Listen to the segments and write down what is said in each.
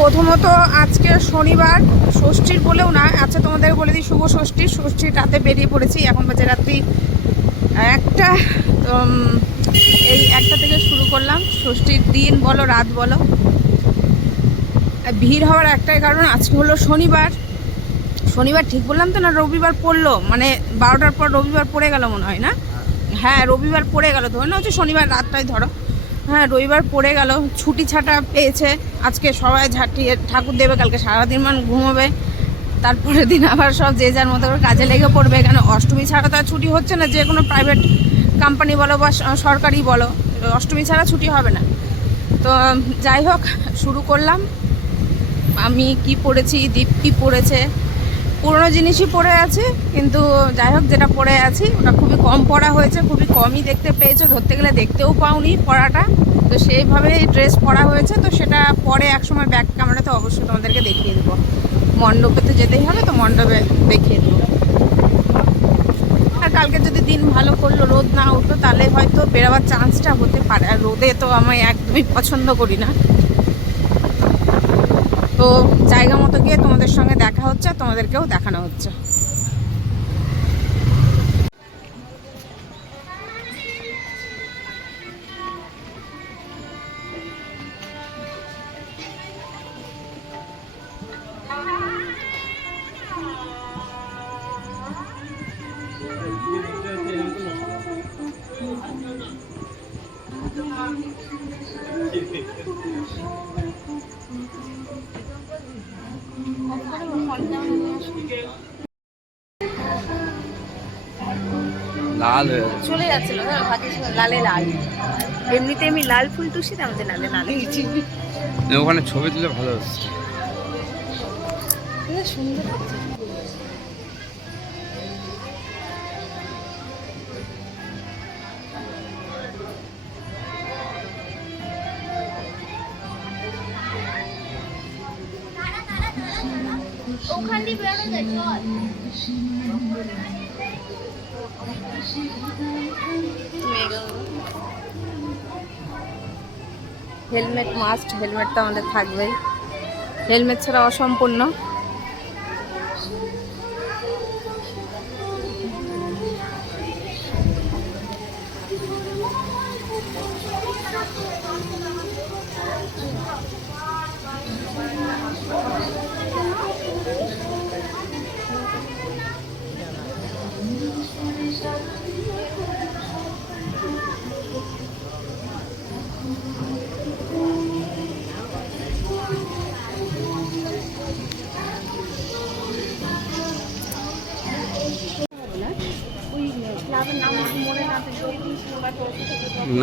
প্রথমত আজকে শনিবার, ষষ্ঠীর বলেও না আচ্ছা তোমাদের বলে দিই শুভ ষষ্ঠী, ষষ্ঠীর রাতে বেরিয়ে পড়েছি, এখন বাজে রাত্রি একটা এই একটা থেকে শুরু করলাম। ষষ্ঠীর দিন বলো, রাত বলো। ভিড় হওয়ার একটাই কারণ, আজকে হলো শনিবার। শনিবার ঠিক বললাম তো না, রবিবার পড়ল মানে বারোটার পর রবিবার পড়ে গেল মনে হয় না? হ্যাঁ রবিবার পড়ে গেল, ধরে না হচ্ছে শনিবার রাতটাই ধরো। হ্যাঁ রবিবার পড়ে গেল, ছুটি ছাটা পেয়েছে। আজকে সবাই ঝাঁটিয়ে ঠাকুর দেবে, কালকে সারাদিন মান ঘুমোবে। তারপরের দিন আবার সব যে যার মতো করে কাজে লেগে পড়বে। কেন অষ্টমী ছাড়া তো আর ছুটি হচ্ছে না, যে কোনো প্রাইভেট কোম্পানি বলো বা সরকারি বলো, অষ্টমী ছাড়া ছুটি হবে না। তো, যাই হোক, শুরু করলাম। আমি কি পড়েছি, দীপ কি পড়েছে পুরনো জিনিসই পড়ে আছে, কিন্তু যাই হোক যেটা পড়ে আছি, ওটা খুবই কম পড়া হয়েছে, খুবই কমই দেখতে পেয়েছ, ধরতে গেলে দেখতেও পাওনি পড়াটা। তো সেইভাবেই ড্রেস পরা হয়েছে, তো সেটা পরে একসময় ব্যাক ক্যামেরাতে অবশ্যই তোমাদেরকে দেখিয়ে দেবো। মণ্ডপে তো যেতেই হবে, তো মণ্ডপে দেখিয়ে দেবো। আর কালকে যদি দিন ভালো করল, রোদ না উঠল, তাহলে হয়তো বেরোবার চান্সটা হতে পারে। আর রোদে তো আমি একদমই পছন্দ করি না। তো জায়গা মতো গিয়ে তোমাদের সঙ্গে দেখা হচ্ছে তোমাদেরকেও দেখানো হচ্ছে। লাল হয়ে গেছে। চলে যাচ্ছিল না ভাগ্যিস লালে লাল। এমনিতে আমি লাল ফুল টুসি তার মধ্যে লালে লাল না, ওখানে ছবি তুলে ভালো হচ্ছে। সুন্দর। ওখান দিয়ে বেরোনো যায় চল। হেলমেট মাস্ট হেলমেট আমাদের থাকবেই। হেলমেট ছাড়া অসম্পূর্ণ।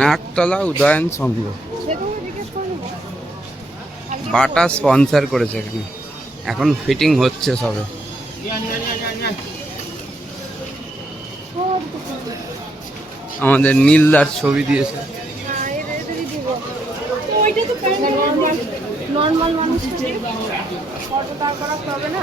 নাকতলা উদয়ন সংঘ। বাটা স্পন্সার করেছে এখানে। এখন ফিটিং হচ্ছে সবে। আমাদের নীলদার ছবি দিয়েছে। নর্মাল মানুষ হবে না।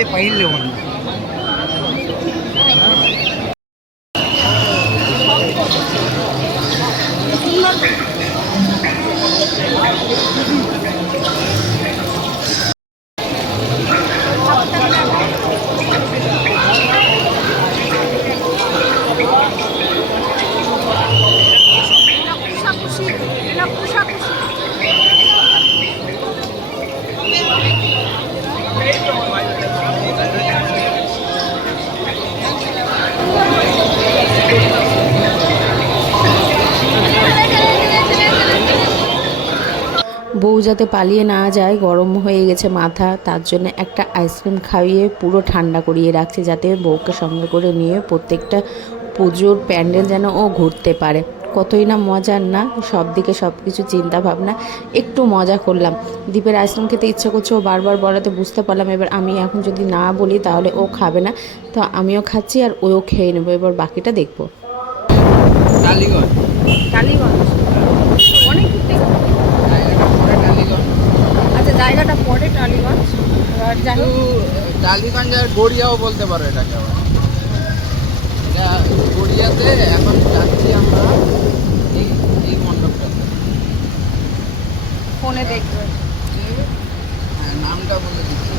हेलमेट उठा ले যাতে পালিয়ে না যায় গরম হয়ে গেছে মাথা তার জন্য একটা আইসক্রিম খাইয়ে পুরো ঠান্ডা করিয়ে রাখছে যাতে বউকে সঙ্গে করে নিয়ে প্রত্যেকটা পুজোর প্যান্ডেল যেন ও ঘুরতে পারে। কতই না মজার না সব দিকে সব কিছু চিন্তা ভাবনা একটু মজা করলাম। দ্বীপের আইসক্রিম খেতে ইচ্ছে করছে ও বারবার বলাতে বুঝতে পারলাম এবার আমি এখন যদি না বলি তাহলে ও খাবে না। তো আমিও খাচ্ছি আর ওও খেয়ে নেব এবার বাকিটা দেখব। টালিগঞ্জ টালিগঞ্জ অনেক দূর থেকে জায়গাটা পরে টালিগঞ্জ আচ্ছা জায়গাটা পড়ে টালিগঞ্জ। এবার হোক। টালিগঞ্জ আর গড়িয়াও বলতে পারো এটাকে আবার। এটা গড়িয়াতে এখন যাচ্ছি আমরা এই এই মণ্ডপটাতে। ফোনে দেখবে। হ্যাঁ নামটা বলে দিচ্ছি।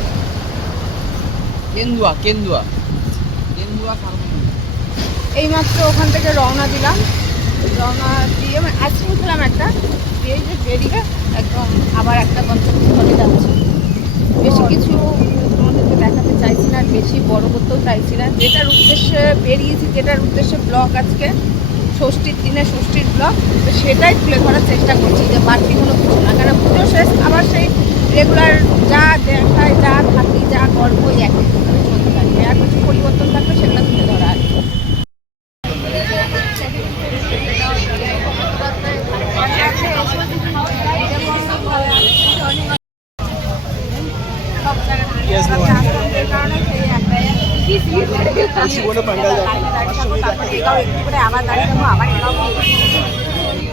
কেন্দুয়া কেন্দুয়া। কেন্দুয়া এইমাত্র ওখান থেকে রওনা দিলাম। রওনা দিয়ে মানে আইসক্রিম খেলাম একটা দিয়ে যে বেরিয়ে একদম আবার একটা গন্তব্যস্থলে যাচ্ছি। বেশি কিছু তোমাদেরকে দেখাতে চাইছি না আর বেশি বড় করতেও চাইছি না। যেটার উদ্দেশ্যে বেরিয়েছি যেটার উদ্দেশ্যে ব্লগ আজকে ষষ্ঠীর দিনে ষষ্ঠীর ব্লগ তো সেটাই তুলে ধরার চেষ্টা করছি যে বাড়তি কোনো কিছু না। কারণ পুজো শেষ আবার সেই রেগুলার যা দেখায় যা থাকি যা গল্প ওই একই চলতে থাকে আর কিছু পরিবর্তন থাকবে সেগুলো তুলে ধরা। আর কি। আবার দাঁড়িয়ে যাব আবার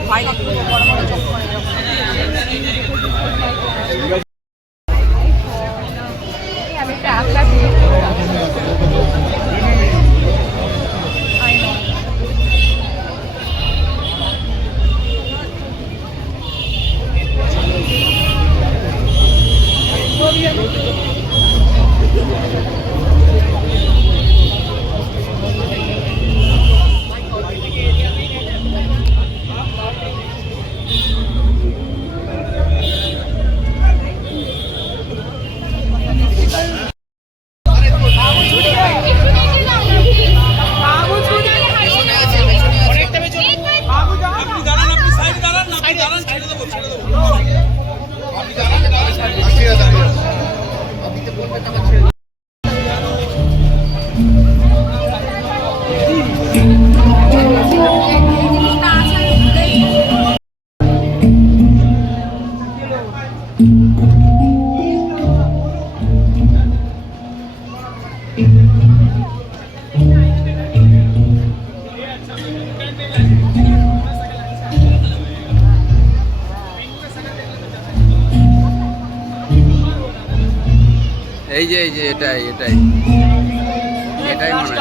ভয় লাগবে এই যে এই যে এটাই এটাই। এটাই মনে হয়।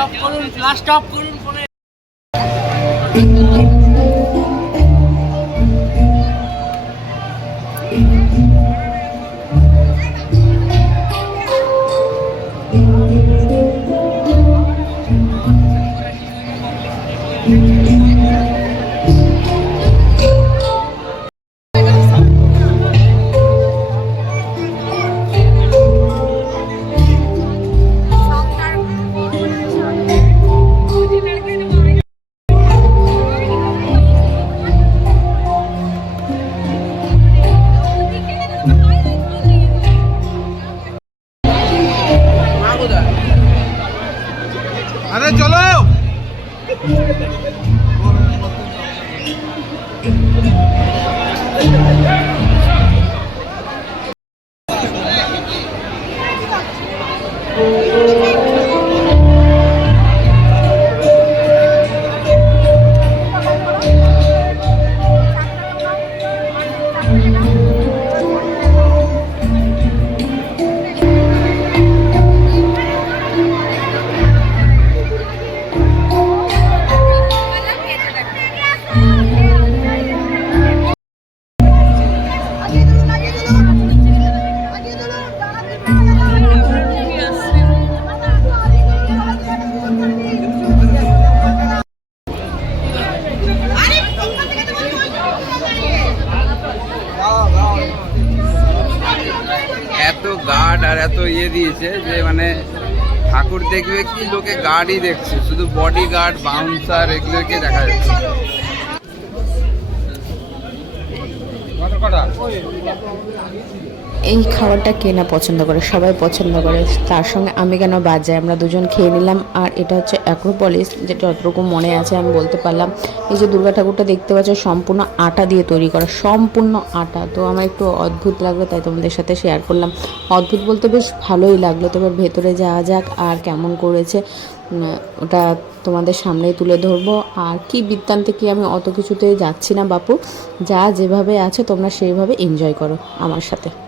দেখবে কি লোকে গার্ডই দেখছে শুধু বডি গার্ড বাউন্সার এগুলোকে দেখা যাচ্ছে। এই খাবারটা কে না পছন্দ করে? সবাই পছন্দ করে। তার সঙ্গে আমি কেন যাই? আমরা দুজন খেয়ে নিলাম। আর এটা হচ্ছে অ্যাক্রোপলিস যেটা যতটুকু মনে আছে আমি বলতে পারলাম। এই যে দুর্গা ঠাকুরটা দেখতে পাচ্ছ, সম্পূর্ণ আটা দিয়ে তৈরি করা, সম্পূর্ণ আটা। তো আমার একটু অদ্ভুত লাগল, তাই তোমাদের সাথে শেয়ার করলাম। অদ্ভুত বলতে বেশ ভালোই লাগল। তবে ভেতরে যাওয়া যাক আর কেমন করেছে। ওটা তোমাদের সামনেই তুলে ধরবো। আর কি বৃত্তান্তে কি আমি অত কিছুতে যাচ্ছি না, বাপু। যা যেভাবে আছে, তোমরা সেইভাবে এনজয় করো আমার সাথে।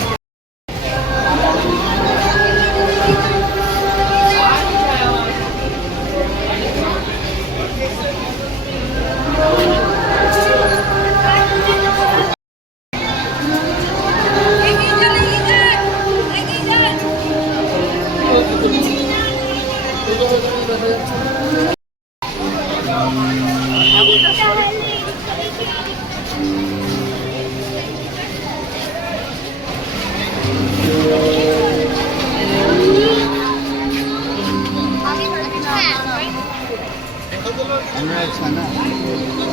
এটা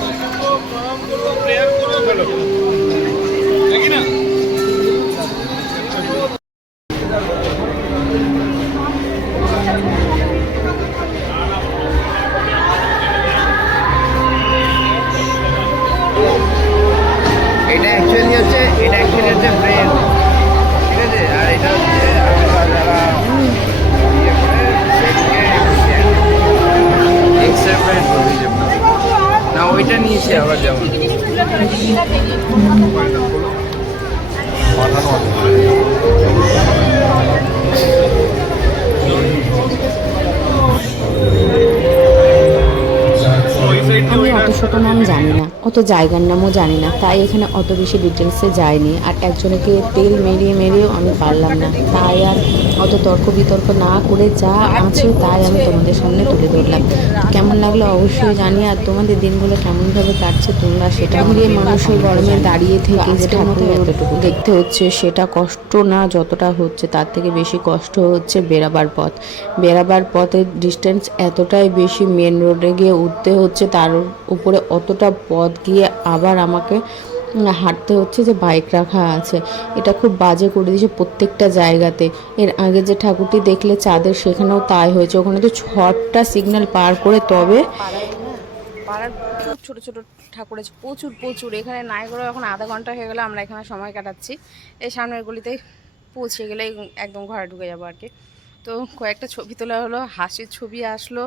অত জায়গার নামও জানি না তাই এখানে অত বেশি ডিটেলসে যায়নি আর একজনকে তেল মেরিয়ে মেরিয়েও আমি পারলাম না। তাই আর অত তর্ক বিতর্ক না করে যা আছে তাই আমি তোমাদের সামনে তুলে ধরলাম। কেমন লাগল অবশ্যই জানি আর তোমাদের দিনগুলো কেমনভাবে কাটছে তোমরা সেটা ঘুরিয়ে মানুষের গরমে দাঁড়িয়ে থেকে যে ঠাকুর এতটুকু দেখতে হচ্ছে সেটা কষ্ট না যতটা হচ্ছে তার থেকে বেশি কষ্ট হচ্ছে বেরাবার পথ। বেরাবার পথের ডিস্টেন্স এতটাই বেশি মেন রোডে গিয়ে উঠতে হচ্ছে তার উপরে অতটা পথ গিয়ে আবার আমাকে হাঁটতে হচ্ছে যে বাইক রাখা আছে। এটা খুব বাজে করে দিয়েছে প্রত্যেকটা জায়গাতে। এর আগে যে ঠাকুরটি দেখলে চাঁদের সেখানেও তাই হয়েছে। ওখানে তো ছটা সিগন্যাল পার করে তবে পাড়ার প্রচুর ছোট ছোট ঠাকুর আছে, প্রচুর প্রচুর। এখানে নাই করে এখন আধা ঘণ্টা হয়ে গেলে, আমরা এখানে সময় কাটাচ্ছি। এই সামনের গলিতে পৌঁছে গেলে একদম ঘরে ঢুকে যাব আর কি। তো কয়েকটা ছবি তোলা হলো, হাসির ছবি আসলো।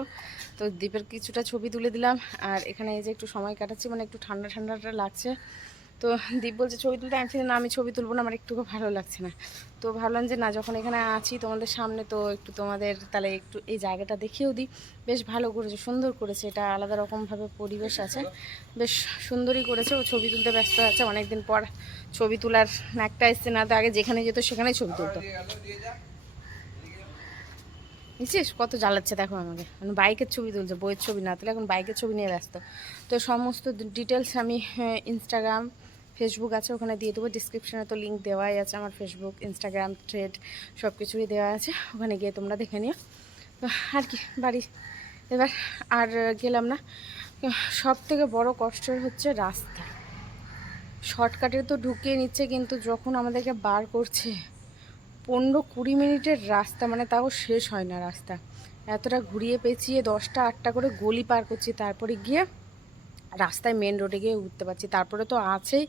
তো দ্বীপের কিছুটা ছবি তুলে দিলাম। আর এখানে এই যে একটু সময় কাটাচ্ছি মানে একটু ঠান্ডা ঠান্ডাটা লাগছে। তো দীপ বলছে, ছবি তুলতে? আমি না, আমি ছবি তুলবো না, আমার একটু ভালো লাগছে না। তো ভাবলাম যে, না, যখন এখানে আছি তোমাদের সামনে, তো একটু তোমাদের, তাহলে একটু এই জায়গাটা দেখিয়েও দিই। বেশ ভালো করেছে, সুন্দর করেছে। এটা আলাদা রকমভাবে পরিবেশ আছে। বেশ সুন্দরই করেছে। ও ছবি তুলতে ব্যস্ত আছে। অনেকদিন পর ছবি তোলার একটা এসছে না তো আগে যেখানে যেত, সেখানেই ছবি তুলতো। বুঝছিস? কত জ্বালাচ্ছে দেখো আমাকে। মানে বাইকের ছবি তুলছে, বইয়ের ছবি না তুলে এখন বাইকের ছবি নিয়ে ব্যস্ত। তো সমস্ত ডিটেলস আমি ইনস্টাগ্রাম ফেসবুক আছে, ওখানে দিয়ে দেবো। ডিসক্রিপশানে তো লিঙ্ক দেওয়াই আছে আমার ফেসবুক ইনস্টাগ্রাম থ্রেড সব কিছুই দেওয়া আছে। ওখানে গিয়ে তোমরা দেখে নিও। তো আর কি, বাড়ি। এবার আর গেলাম না। সব থেকে বড় কষ্টের হচ্ছে রাস্তা। শর্টকাটে তো ঢুকিয়ে নিচ্ছে, কিন্তু যখন আমাদেরকে বার করছে পনেরো কুড়ি মিনিটের রাস্তা মানে তাও শেষ হয় না রাস্তা। এতটা ঘুরিয়ে পেঁচিয়ে দশটা আটটা করে গলি পার করছি, তারপরে গিয়ে রাস্তায় মেন রোডে গিয়ে উঠতে পারছি। তারপরে তো আছেই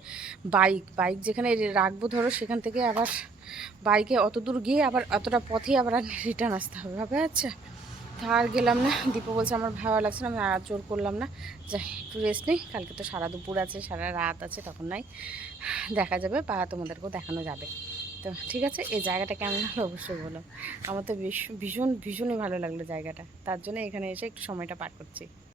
বাইক বাইক যেখানে রাখব ধরো, সেখান থেকে আবার বাইকে অত দূর গিয়ে আবার অতটা পথেই আবার রিটার্ন আসতে হবে। ভাবে আচ্ছা আর গেলাম না। দীপু বলছে, আমার ভালো লাগছে না, আমি আর জোর করলাম না। যাই, একটু রেস্ট নেই। কালকে তো সারা দুপুর আছে, সারা রাত আছে, তখন নাই। দেখা যাবে, বা তোমাদেরকেও দেখানো যাবে। তো ঠিক আছে, এই জায়গাটা কেমন লাগল অবশ্যই বলো। আমার তো ভীষণ ভীষণ, ভীষণই ভালো লাগল জায়গাটা। তার জন্য এখানে এসে একটু সময়টা পার করছি।